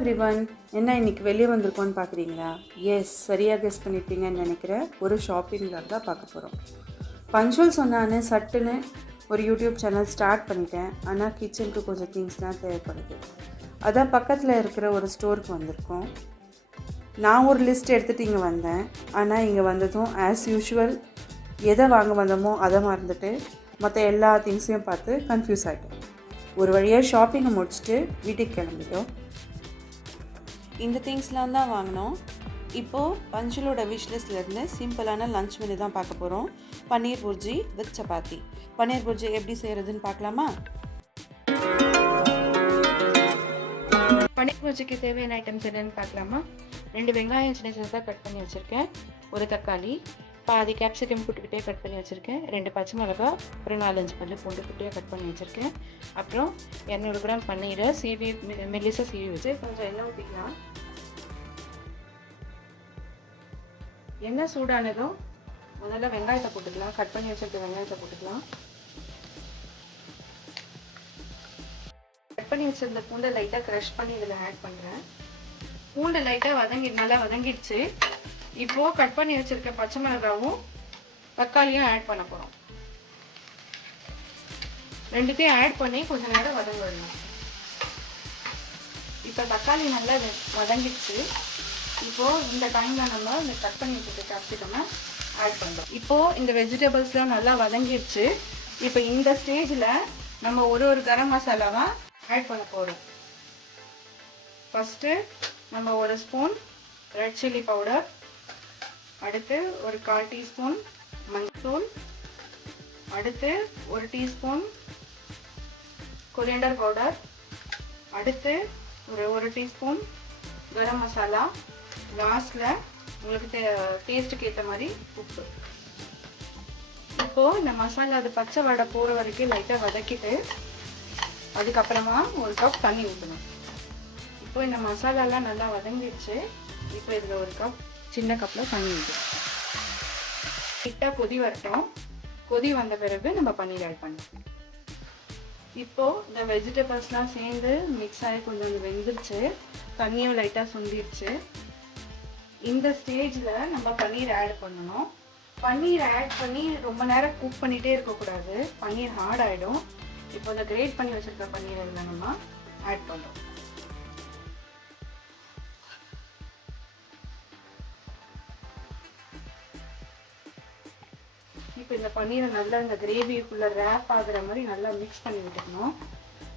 Everyone, என்ன இன்னைக்கு வெளியே வந்திருக்கோன்னு பார்க்குறீங்களா? எஸ், சரியாக கெஸ் பண்ணியிருப்பீங்கன்னு நினைக்கிறேன். ஒரு ஷாப்பிங்கில் தான் பார்க்க போகிறோம். பஞ்சுவல் சொன்னான்னு சட்டுன்னு ஒரு யூடியூப் சேனல் ஸ்டார்ட் பண்ணிட்டேன். ஆனால் கிச்சனுக்கு கொஞ்சம் திங்ஸ்லாம் தேவைப்படுது. அதான் பக்கத்தில் இருக்கிற ஒரு ஸ்டோருக்கு வந்திருக்கோம். நான் ஒரு லிஸ்ட் எடுத்துகிட்டு இங்கே வந்தேன். ஆனால் இங்கே வந்ததும் ஆஸ் யூஷுவல் எதை வாங்க வந்தோமோ அதை மறந்துட்டு மற்ற எல்லா திங்ஸையும் பார்த்து கன்ஃபியூஸ் ஆகிட்டேன். ஒரு வழியாக ஷாப்பிங்கை முடிச்சுட்டு வீட்டுக்கு கிளம்பிட்டோம். இந்த திங்ஸ்லாம் தான் வாங்கினோம். இப்போது பஞ்சுலோட விஷ்லிஸ்ட்லேருந்து சிம்பிளான லன்ச் மெனு தான் பார்க்க போகிறோம். பன்னீர் புர்ஜி வித் சப்பாத்தி. பன்னீர் புர்ஜி எப்படி செய்கிறதுன்னு பார்க்கலாமா? பன்னீர் புர்ஜிக்கு தேவையான ஐட்டம்ஸ் என்னென்னு பார்க்கலாமா? 2 வெங்காயம் சின்ன சின்னதாக கட் பண்ணி வச்சுருக்கேன். ஒரு தக்காளி, பாதி கேப்சிகம் குட்டிக்கிட்டே கட் பண்ணி வச்சுருக்கேன். 2 பச்சை மிளகா, ஒரு 4-5 பல்லு பூண்டு குட்டியாக கட் பண்ணி வச்சுருக்கேன். அப்புறம் 200 கிராம் பன்னீரை சீவி மெல்லிசாக சீவி வச்சு கொஞ்சம் எண்ணெய் ஊற்றிக்கலாம். எண்ணெய் சூடானதும் முதல்ல வெங்காயத்தை போட்டுக்கலாம். கட் பண்ணி வச்சுருக்க வெங்காயத்தை போட்டுக்கலாம். கட் பண்ணி வச்சுருந்த பூண்டை லைட்டாக க்ரஷ் பண்ணி இதில் ஆட் பண்ணுறேன். பூண்டு லைட்டாக நல்லா வதங்கிடுச்சு. இப்போது கட் பண்ணி வச்சுருக்க பச்சை மிளகாவும் தக்காளியும் ஆட் பண்ண போகிறோம். ரெண்டுத்தையும் ஆட் பண்ணி கொஞ்சம் நேரம் வதங்க விடணும். இப்போ தக்காளி நல்லா வதங்கிடுச்சு. இப்போது இந்த டைமில் நம்ம இந்த கட் பண்ணி வச்சுருக்க கேப்சிகமை ஆட் பண்ணுறோம். இப்போது இந்த வெஜிடபிள்ஸ்லாம் நல்லா வதங்கிடுச்சு. இப்போ இந்த ஸ்டேஜில் நம்ம ஒரு கரம் மசாலாவாக ஆட் பண்ண போகிறோம். ஃபஸ்ட்டு நம்ம 1 ஸ்பூன் ரெட் சில்லி பவுடர், அடுத்து ஒரு 1/4 டீஸ்பூன் மஞ்சள், அடுத்து 1 டீஸ்பூன் கொரியாண்டர் பவுடர், அடுத்து ஒரு 1 டீஸ்பூன் கரம் மசாலா, லாஸ்டில் உங்களுக்கு டேஸ்ட்டுக்கு ஏற்ற மாதிரி உப்பு. இப்போது இந்த மசாலா அது பச்சை வடை போகிற வரைக்கும் லைட்டாக வதக்கிட்டு அதுக்கப்புறமா 1 கப் தண்ணி ஊற்றணும். இப்போ இந்த மசாலாலாம் நல்லா வதங்கிடுச்சு. இப்போ இதில் 1 கப் சின்ன கப்பில் தண்ணி ஊற்றணும். லைட்டாக கொதி வரட்டும். கொதி வந்த பிறகு நம்ம பன்னீர் ஆட் பண்ணணும். இப்போது இந்த வெஜிடபிள்ஸ்லாம் சேர்ந்து மிக்ஸ் ஆகி கொஞ்சம் வெந்துருச்சு. தண்ணியும் லைட்டாக சுண்டிடுச்சு. இந்த ஸ்டேஜில் நம்ம பன்னீர் ஆட் பண்ணணும். பன்னீர் ஆட் பண்ணி ரொம்ப நேரம் குக் பண்ணிகிட்டே இருக்கக்கூடாது. பன்னீர் ஹார்ட் ஆகிடும். இப்போ இந்த கிரேட் பண்ணி வச்சுருக்க பன்னீர் இதில் நம்ம ஆட் பண்ணுறோம். இப்போ இந்த பன்னீரை நல்லா இந்த கிரேவிக்குள்ளே ரேப் ஆகுற மாதிரி நல்லா மிக்ஸ் பண்ணி விட்டுக்கணும்.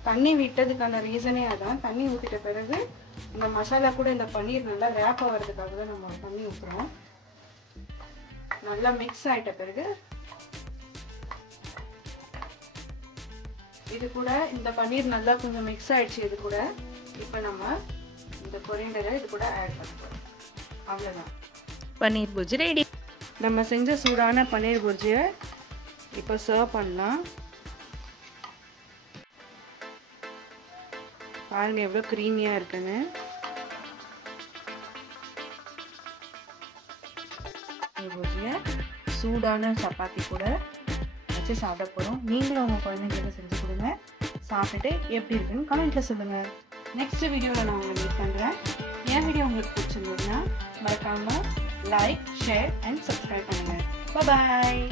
தண்ணி விட்டதுக்கான ரீசனே அதான். தண்ணி ஊற்றிட்ட பிறகு இந்த மசாலா கூட இந்த பன்னீர் நல்லா ரேப் ஆகிறதுக்காக தான் நம்ம தண்ணி ஊற்றுறோம். நல்லா மிக்ஸ் ஆகிட்ட பிறகு இது கூட இந்த பன்னீர் நல்லா கொஞ்சம் மிக்ஸ் ஆகிடுச்சு. இது கூட இப்போ நம்ம இந்த கொரியாண்டரை இது கூட ஆட் பண்ணிக்கிறோம். அவ்வளோதான், பன்னீர் புர்ஜி ரெடி. நம்ம செஞ்ச சூடான பன்னீர் புர்ஜியை இப்போ சர்வ் பண்ணலாம். பாருங்க எவ்வளோ க்ரீமியாக இருக்குன்னு. புர்ஜியை சூடான சப்பாத்தி கூட வச்சு சாப்பிட போகிறோம். நீங்களும் உங்கள் குழந்தைங்களுக்கு செஞ்சு கொடுங்க. சாப்பிட்டுட்டு எப்படி இருக்குன்னு கமெண்ட்டில் சொல்லுங்கள். நெக்ஸ்ட் வீடியோவில் நான் உங்களை மீட் பண்ணுறேன். என் வீடியோ உங்களுக்கு பிடிச்சிருந்ததுன்னா மறக்காமல் லைக், ஷேர் அண்ட் சப்ஸ்கிரைப் பண்ணுங்கள். பாய்.